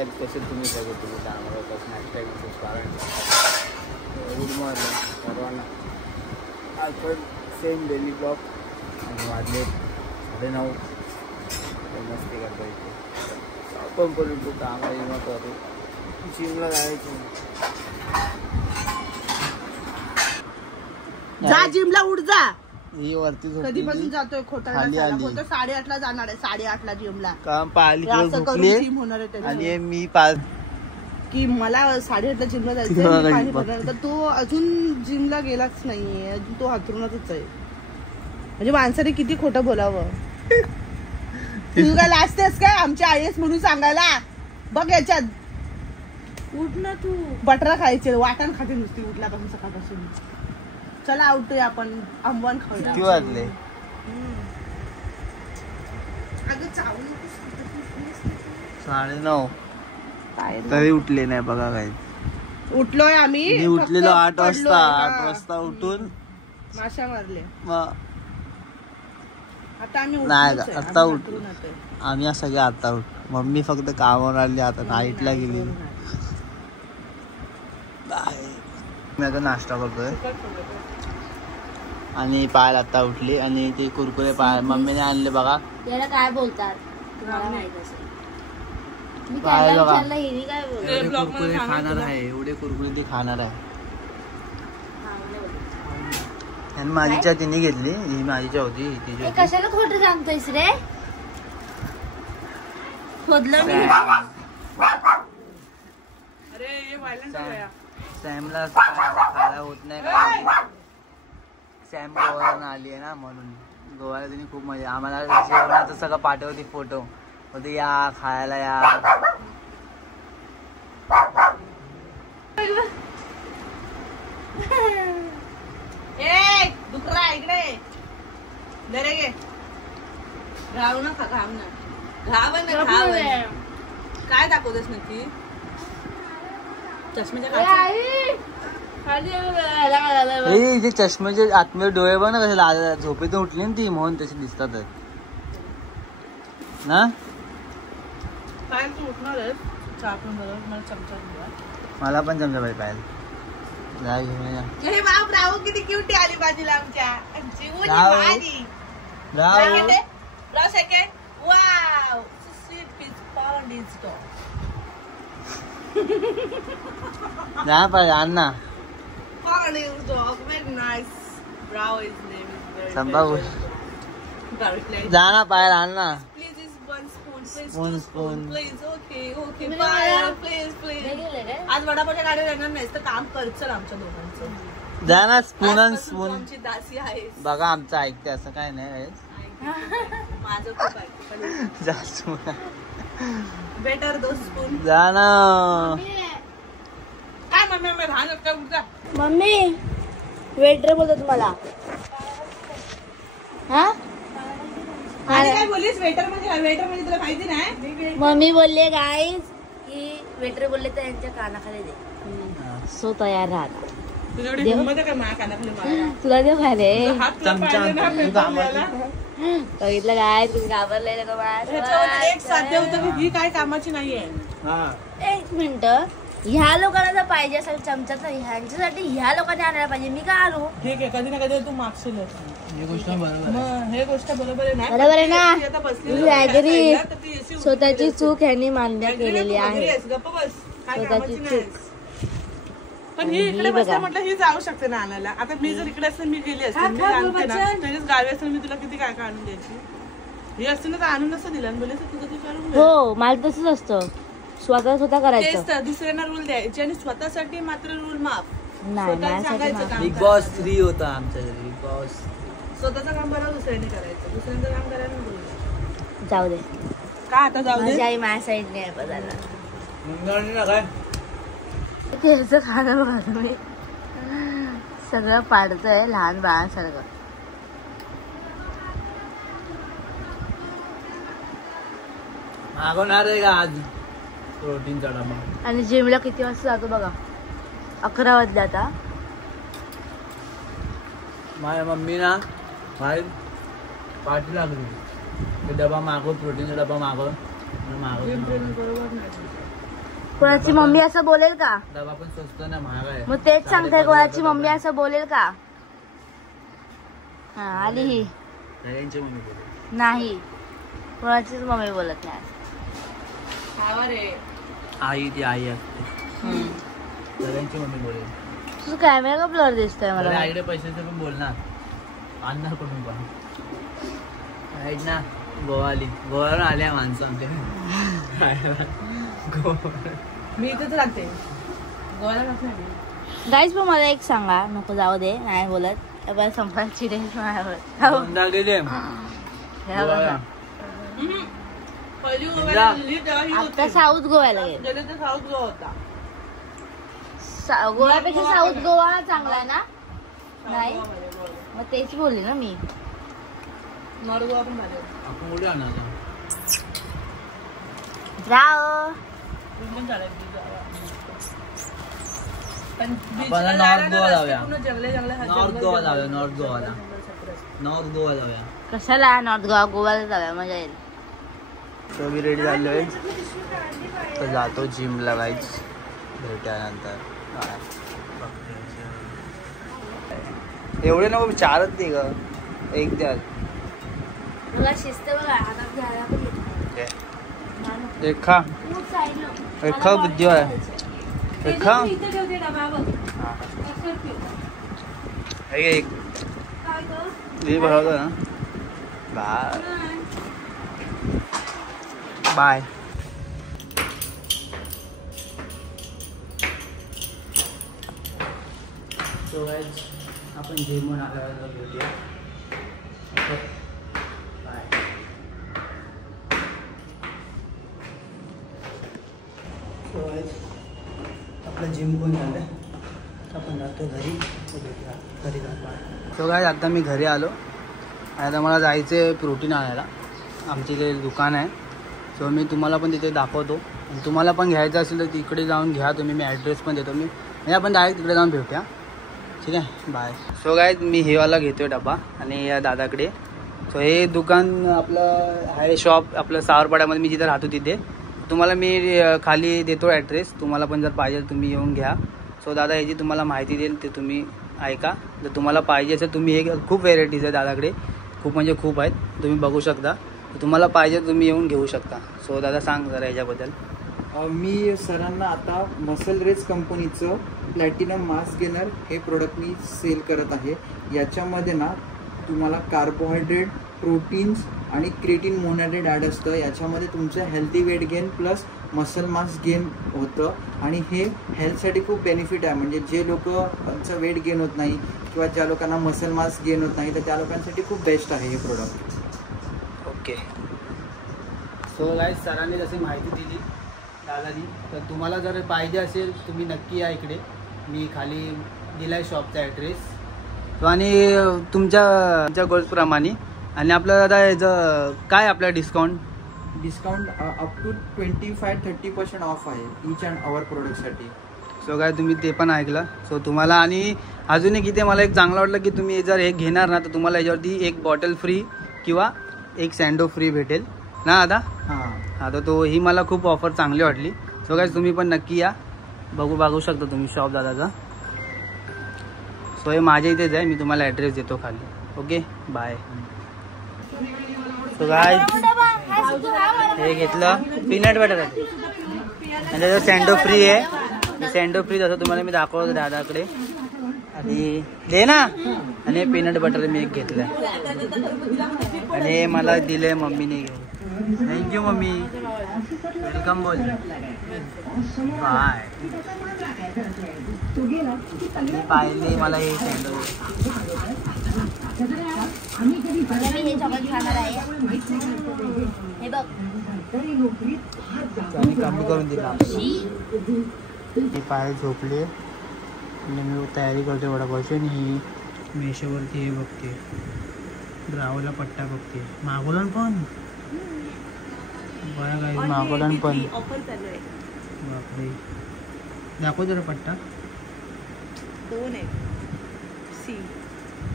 काय कसे तुम्ही सगळे तुम्ही आम्हाला कसं हॅशटॅग कारण गुड मॉर्निंग सर्वांना. आज पण सेम डेली ब्लॉग आणि वाजले 9:30. मस्ती करता इथे आपण पण उठू कामाला करू जिमला जायचं. जा जिमला उठ जा. ही वरती कधीपासून जातोय खोटा 8:30ला जाणार आहे 8:30ला जिमला. काम पाहिली जिम होणार आहे आणि मी 5 की मला 8:30ला जिमला जायचं तर तो अजून जिमला गेलाच नाहीये. अजून तो हातरूनच आहे. म्हणजे माणसाने किती खोटं बोलावं. तू काय लाजतेस काय आमच्या आईएस म्हणून सांगायला. बघ याच्यात उठ ना तू. बटरा खायचे वाटण खाते नुसती उठल्यापासून सकाळपासून. चला उठूया आपण आंबवण खाऊया. किती वाजले? अगं चावू नकोस. 9:30 तरी उठले नाही बघा काय. उठलोय आम्ही. मी उठलेलो 8 वाजता. 8 वाजता उठून माशा मारले. आता आम्ही सगळे आता उठ. मम्मी फक्त कामावर आली आता नाईटला गेली. मी आता नाश्ता करतोय आणि पायल आता उठली आणि ते कुरकुरे पायल मम्मीने आणले बघा. याला काय बोलतात पायल बघा कुरकुरे खाणार आहे. एवढे कुरकुरे ती खाणार आहे. आणि माझीच्या तिने घेतली. ही माझीच्या होती तिची. कशाला खोटं सांगतोयस रे. सॅमला खायला होत नाही का. सॅम गोव्याला आली आहे ना म्हणून. गोव्याला तिने खूप मजा. आम्हाला जेवणाचं सगळं पाठवते फोटो. होते या खायला या. दुखरा इकडे दरे गे. घाव ना घाव ना घाव ना घाव. काय दाखवतेस नक्की. इथे चष्म्याचे आतमध्ये डोळे बघ ना कसे झोपेतून उठली ना ती म्हणून तशी दिसतात ना. काय तू उठणार आहेस. चहा पण मला चमचा. मला पण चमचा पाहिजे पाहिजे. राहू किती क्यूट आली बाजूला आमच्या. अन्ना जाना पायल अन्ना. स्पून स्पून आज वडापावच्या गाडीवर येणार नाहीस तर काम करचल आमच्या दोघांचं. जाना स्पून अँड स्पून. आमची दासी आहे बघा आमचं ऐकते असं काय नाही. माझं खूप ऐकते. जास्त बेटर 2 स्पून. जाना काय मम्मी भांगत काय उठता. मम्मी वेटर बोलतो तुम्हाला. हा काय बोललीस. वेटर म्हणजे तुला माहिती नाही. मम्मी बोलले गाईज की वेटर बोलले तर यांच्या कानाखाली दे. सो तयार राहता. तुला देऊ खाले बघितलं काय तुम्ही घाबरले एक साध्य होतं की ही काय कामाची नाहीये. एक मिनिट. ह्या लोकांना जर पाहिजे असेल चमचा तर ह्यांच्यासाठी ह्या लोकांनी आणायला पाहिजे. मी का आणू. ठीक आहे कधी ना कधी तू मागशील. ही गोष्ट बरोबर. हे गोष्ट बरोबर आहे ना. बरोबर आहे ना. स्वतःची चूक ह्यांनी मान्य केलेली आहे. स्वतःची चूक. पण ही इकडे बसल्या म्हटलं ही जाऊ शकते ना आणायला. आता मी जर इकडे असते मी गेली असते. मी आणते ना त्याच्याच गावी असते मी तुला किती काय काय आणून द्यायची. ही असते ना तर आणून नसतं दिलं. बोलायचं तुझं तू करून. हो मला तसंच असतं. स्वतः करायचं. दुसऱ्यांना रूल द्यायचे आणि स्वतःसाठी मात्र रूल माफ नाही. बिग बॉस 3 होता आमच्या घरी. बिग बॉस स्वतःचं काम बरोबर दुसऱ्याने करायचं. दुसऱ्यांचं काम करायला बोलायचं. जाऊ दे का आता जाऊ दे. आई माझ्या साईडने आहे बघायला. काय केळचं खाणं बघा तुम्ही. सगळं पाडतंय लहान बाळांसारखं. मागवणार आहे का आज प्रोटीनचा डबा. आणि जिमला किती वाजता जातो बघा. 11 वाजले आता. माझ्या मम्मी ना बाहेर पाठी लागली. डबा मागव प्रोटीनचा डबा मागव. कोणाची मम्मी असं बोलेल का? डबा पण स्वस्त ना, महाग आहे. मग तेच सांगते, कोणाची मम्मी असं बोलेल का? हा आली ही. यांची मम्मी बोलेल. नाही, कोणाचीच मम्मी बोलत नाही. आई ती आई असते. सगळ्यांची मम्मी बोलेल. तुझं कॅमेरा का ब्लर दिसतोय मला? आईकडे पैशाचं पण बोलणार, आणणार करून पण. राईट ना, गोवाली गोवावरून आल्या माणसं आमच्या. मी इथेच राहते, गोव्याला राहत नाही. गाईज पण मला एक सांगा, नको जाऊ दे, नाही बोलत. संपायची रे आता साऊथ गोव्याला गेले. साऊथ गोवा होता. गोव्यापेक्षा साऊथ गोवा चांगला आहे ना? नाही मग तेच बोलली ना मी. नॉर्थ गोवा पण झाले. आपण उड्या आणणार जाओ. नॉर्थ गोवा जाऊया. नॉर्थ गोवा जाऊया. नॉर्थ गोवाला. नॉर्थ गोवा जाऊया. कशाला नॉर्थ गोवा? गोव्याला जाऊया, मजा येईल. तो मी रेडी झालोय, तर जातो जिमला. गाईज भेटल्यानंतर एवढे नको, 4च दे ग, 1 द्या. मला शिस्त बघा, हातात घ्यायला पण एक खा, एक खा, बुद्धी आहे. एक खा, एक भरवतो ना. बाय. सो गाइस, आपण जिमवर आल्यावर भेटूया. बाय. सो गाइस, आपलं जिम पण झालं, आपण जातो घरी. घरी जातो. सो गाइस, आता मी घरी आलो. आता मला जायचं आहे प्रोटीन आणायला. आमची इथे दुकान आहे, सो मी तुम्हाला पण तिथे दाखवतो. आणि तुम्हाला पण घ्यायचं असेल तर तिकडे जाऊन घ्या तुम्ही. मी ॲड्रेस पण देतो. मी आपण डायरेक्ट तिकडे जाऊन भेटूया. ठीक आहे, बाय. सो गाइस, मी हेवाला घेतो आहे डबा आणि या दादाकडे. सो हे दुकान आपलं आहे, शॉप आपलं सावरपाड्यामध्ये, मी जिथे राहतो तिथे. तुम्हाला मी खाली देतो ॲड्रेस. तुम्हाला पण जर पाहिजे तुम्ही येऊन घ्या. सो दादा ह्याची तुम्हाला माहिती देईल, ते तुम्ही ऐका. जर तुम्हाला पाहिजे असेल तुम्ही, हे खूप व्हेरायटीज आहे दादाकडे, खूप म्हणजे खूप आहेत, तुम्ही बघू शकता. तुम्हाला पाहिजे तुम्ही येऊन घेऊ शकता. सो दादा सांग जरा ह्याच्याबद्दल. मी सरांना आता मसल रेस कंपनीचं प्लॅटिनम मास गेनर हे प्रोडक्ट मी सेल करत आहे. याच्यामध्ये ना तुम्हाला कार्बोहायड्रेट, प्रोटीन्स आणि क्रेटिन मोनोहायड्रेट ॲड असतं. याच्यामध्ये तुमचं healthy weight gain plus muscle mass gain होतं. आणि हे हेल्थसाठी खूप बेनिफिट आहे. म्हणजे जे लोकांचं वेट गेन होत नाही किंवा ज्या लोकांना मसल मास गेन होत नाही, तर त्या लोकांसाठी खूप बेस्ट आहे हे प्रोडक्ट. ओके. सो गाइस, सरांनी जशी माहिती दिली दादानी, तर तुम्हाला जर पाहिजे असेल तुम्ही नक्की या इकडे. मी खाली दिला आहे शॉपचा ॲड्रेस. तो आणि तुमच्या गोल्सप्रमाणे. आणि आपलं दादा याचं काय आपलं डिस्काउंट अप टू 25-30% ऑफ आहे ईच अँड अवर प्रोडक्टसाठी. सो काय तुम्ही ते पण ऐकलं. सो तुम्हाला आणि अजून एक इथे मला एक चांगलं वाटलं की तुम्ही जर हे घेणार ना, तर तुम्हाला याच्यावरती एक बॉटल फ्री किंवा एक सँडो फ्री भेटेल ना दादा. हां, तर तो ही मला खूप ऑफर चांगली वाटली. सो काय तुम्ही पण नक्की या, बघू शकता तुम्ही शॉप दादाचा. सो हे माझ्या इथेच आहे, मी तुम्हाला ॲड्रेस देतो खाली. Okay, bye. सो काय हे घेतलं पीनट बटर आहे आणि त्याचं सँडो फ्री आहे. सँडो फ्री जसं तुम्हाला मी दाखवतो दादाकडे. आणि दे ना. आणि पीनट बटर मी एक घेतलं आणि हे मला दिले मम्मीने घेऊन. थँक्यू मम्मी, वेलकम बोल. बाय. मी पाहिले मला हे सँडो. मी हे चॉकलेट खाणार आहे. हे बघ, कमी करून दिला. मी पाय झोपले आणि मी तयारी करते वडापावची. आणि ही मेशोवरती हे बघते, ब्रावला पट्टा बघते. मागोलन पण बघा काय, मागोलन पण. बापरे, दाखव जरा पट्टा. 2 आहे. सी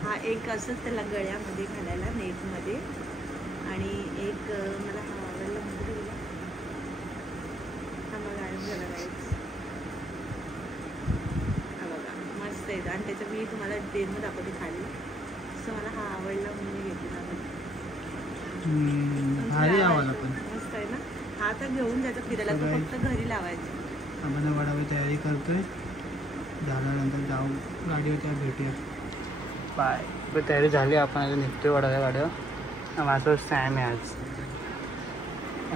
हा एक असंच त्याला गळ्यामध्ये घालायला नेटमध्ये. आणि एक मला हा आवडला, हा मला गायब झाला. करायचं मी तुम्हाला डेमो दाखवते खाली. सो मला हा आवडला म्हणून मी घेतला. भारी आवाज पण मस्त आहे ना. हा तर घेऊन जायचं फिरायला, तो फक्त घरी लावायचं. आपण वडावी तयारी करतोय, झाल्यानंतर जाऊ गाडीवर त्या भेटूया. बाय. तयारी झाली, आपण आता निघतोय वडाव्या गाडीवर. माझं सॅम आहे आज.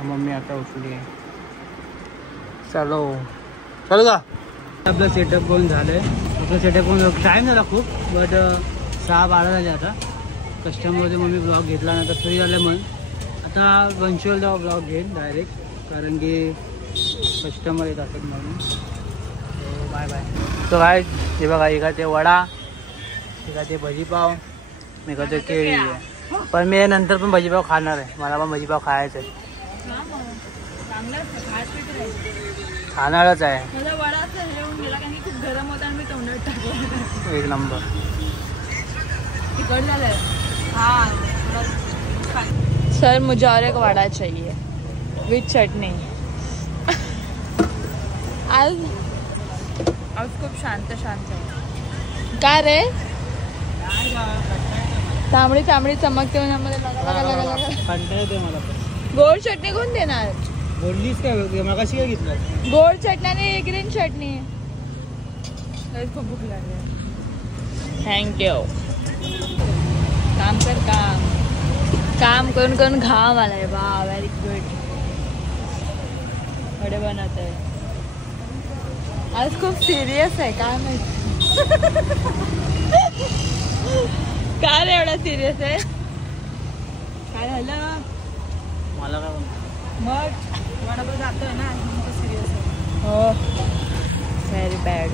मम्मी आता उठली आहे. चलो चलो का. आपलं सेटअप करून झालं आहे. आपलं सेटअप करून टाईम झाला खूप, बट 6:12 झाले आता. कस्टमरमध्ये मग मी ब्लॉग घेतला, नंतर फ्री झालं म्हणून आता वंशुअलचा ब्लॉग घेईन डायरेक्ट, कारण की कस्टमर येत असतात म्हणून. Bye bye. तो काय हे बघा, एका ते वडा, एका ते भजीपाव, एका ते केळी आहे. पण मी नंतर पण भजीपाव खाणार आहे, मला पण भजीपाव खायचं आहे. खाणारच आहे. खूप गरम होता आणि मी तोंडात टाकलं. एक नंबर. तिखट झालंय. सर मुझे और एक वड़ा चाहिए विथ चटनी. आज खूप शांत शांत आहे. काय रे तांबडी तांबडी चमकते कंटाळा येते मला पण. गोड चटणी कोण देणार? बोललीस काय मग कशी काय घेतलं? गोड चटणी आणि ग्रीन चटणी. खूप भूक लागली. थँक्यू. काम कर काम. काम करून करून घाम आलाय. वा व्हेरी गुड. वडे बनवत आहे आज. खूप सिरियस आहे काय माहिती. काय रे एवढा सिरियस आहे? काय झालं? मला काय मग वडापाव जातोय ना, सिरियस आहे. हो व्हेरी बॅड.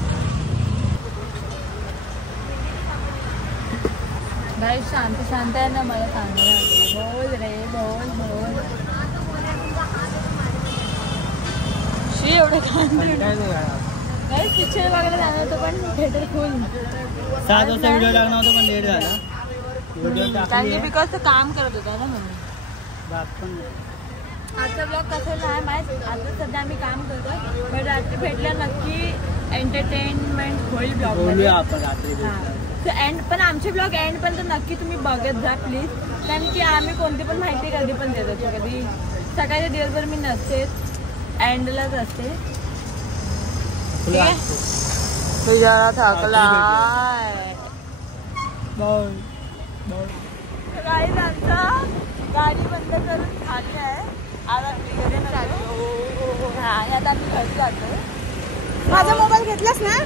भाई शांत शांत आहे ना, मला सांगायला बोल रे बोल बोल. शी एवढं काय पिक्चर बघायला जाणार होतं पण थिएटर फुल. 7 वाजता व्हिडिओ टाकणार होतो पण लेट झाला. त्यांनी बिकॉज ते काम करत होता ना म्हणून. आता ब्लॉग कसं नाही माहीत. आता सध्या आम्ही काम करतो, पण रात्री भेटल्या नक्की एंटरटेनमेंट होईल ब्लॉग मध्ये. एंड पण आमचे ब्लॉग एंड पण तर नक्की तुम्ही बघत जा प्लीज, कारण की आम्ही कोणती पण माहिती कधी पण देत असतो. कधी सकाळच्या दिवसभर मी नसते, एंडलाच असते. ठीक आहे. मी जरा थकलाय. गाडी आमचा गाडी बंद करून खाली आहे. आता आम्ही घरी जातो. माझा मोबाईल घेतलास ना,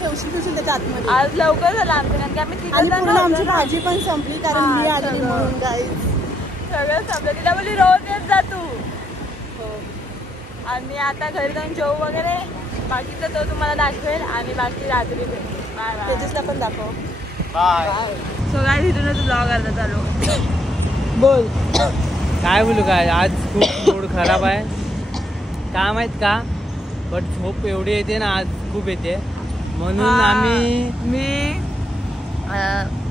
ठेवशील त्याच्या आतमध्ये. आज लवकर झालं आमचं, कारण की आम्ही आमची भाजी पण संपली, कारण मी आली म्हणून. गाई सगळं संपलं. तिला बोलली रोज येत जा तू. हो. आणि आता घरी जाऊन जेवू वगैरे. बाकीचं तो तुम्हाला दाखवेल आणि बाकी रात्री बाय बाय. तेजसला पण दाखव. बाय. सो काय तिथूनच ब्लॉग अर्धा चालू. बोल काय बोलू. काय आज खूप मूड खराब आहे. काय माहीत का, बट झोप एवढी येते ना आज, खूप येते. म्हणून मी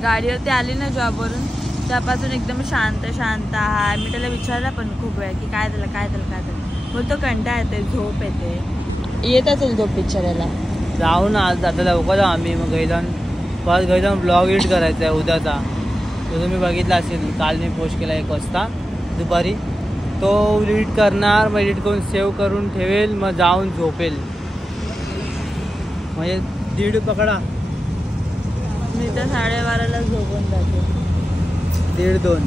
गाडीवरती आली ना जॉबवरून, त्यापासून एकदम शांत शांत आहे. मी त्याला विचारलं पण खूप वेळ की काय झालं काय झालं काय झालं. बोलतो कंटाळा येते, झोप येते. येत असेल झोप पिक्चरला. जाऊ ना आज. आता लवकर जाऊ आम्ही. मग घरी जाऊन ब्लॉग एडिट करायचा आहे उद्याचा. तो तुम्ही बघितला असेल, काल मी पोस्ट केला 1 वाजता दुपारी. तो एडिट करणार, मग एडिट करून सेव्ह करून ठेवेल, मग जाऊन झोपेल. म्हणजे 1:30 पकडा. मी तर 12:30ला झोपून जाते. 1:30-2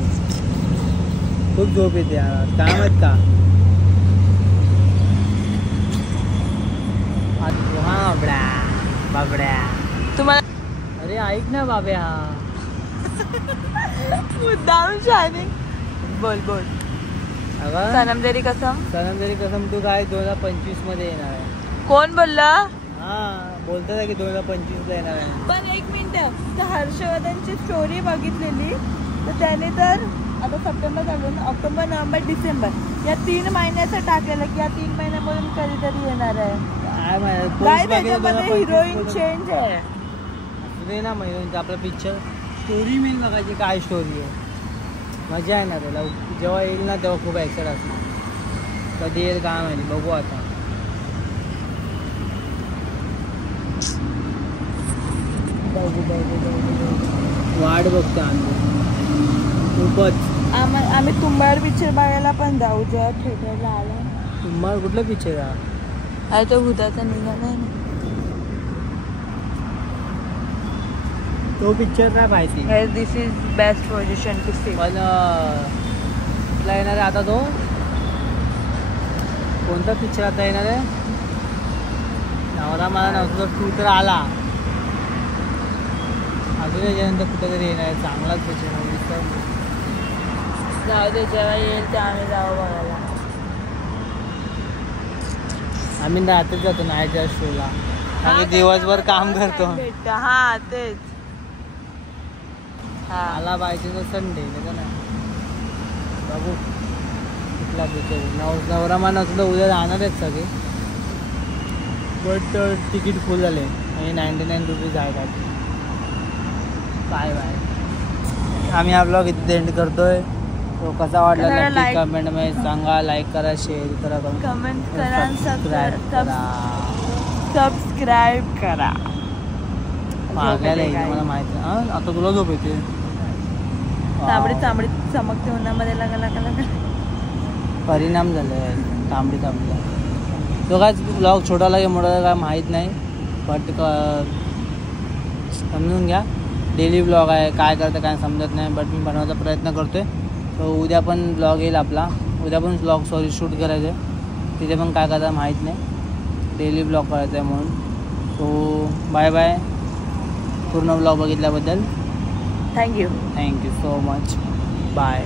खूप झोप येते यार. काय माहीत का. बाबड्या तुम्हाला. अरे ऐक ना बाब्या. मुद्दाम शायनिंग. बोल बोल. सनम तेरी कसम. सनम तेरी कसम तू काय 2025 मध्ये येणार आहे. कोण बोललं? हा बोलतात की 2025 ला येणार आहे. पण एक मिनिट, तर हर्षवर्धनची स्टोरी बघितलेली, तर त्याने तर आता सप्टेंबर चालून ऑक्टोबर नोव्हेंबर डिसेंबर या 3 महिन्याचं टाकलेलं की या 3 महिन्यामधून कधीतरी येणार आहे. काय त्याच्यामध्ये हिरोईन चेंज आहे. असू ना महिरोईनचा आपला पिक्चर. स्टोरी मेन बघायची, काय स्टोरी आहे. मजा आहे ना त्याला. जेव्हा येईल ना तेव्हा खूप ॲक्सेट असणार. कधी येईल काय माहिती, बघू आता. वाट बघते आम्ही खूपच. आम्ही तुंबाड पिक्चर बघायला पण जाऊ जेव्हा थिएटरला आला. तुम्हाला कुठला पिक्चर आहे? अरे तो भूताचा निघालाय ना. तो पिक्चर नाही माहिती. This is best position to see. पण कुठला येणार आहे आता तो? कोणता पिक्चर आता येणार आहे? नवरा मला नव्हतं तू तर आला. अजून याच्यानंतर कुठेतरी येणार आहे चांगलाच पिक्चर. जाऊ दे जेव्हा येईल ते आम्ही जाऊ बघायला. आम्ही रात्री जातो नाईटच्या शोला. आम्ही दिवसभर काम करतो. हा तेच. आला पाहिजे तो संडे नाही बघू कुठला पिक्चर. नवरा मान असं तर उद्या जाणार आहेत सगळे. बट तिकीट फुल झाले आणि 99 रुपीज आहे. काय बाय आम्ही हा ब्लॉग इथे एंड करतोय. तो कसा वाटला नक्की कमेंट मध्ये सांगा. लाईक करा, शेअर करा, कमेंट करा, सबस्क्राईब करा. मागायला येईल मला माहिती. आता तुला झोप येते. तांबडी तांबडी चमकते उन्हामध्ये लगा परिणाम झाले तांबडी तांबडीला. तो काय ब्लॉग छोटा लागे मोठा काय माहीत नाही. बट समजून घ्या. डेली ब्लॉग आहे. काय करतं काय समजत नाही. बट मी बनवायचा प्रयत्न करतो आहे. सो उद्या पण ब्लॉग येईल आपला. उद्या पण ब्लॉग शूट करायचं आहे. तिथे पण काय करता माहीत नाही. डेली ब्लॉग करायचा आहे म्हणून. So bye bye. पूर्ण ब्लॉग बघितल्याबद्दल थँक्यू सो मच. बाय.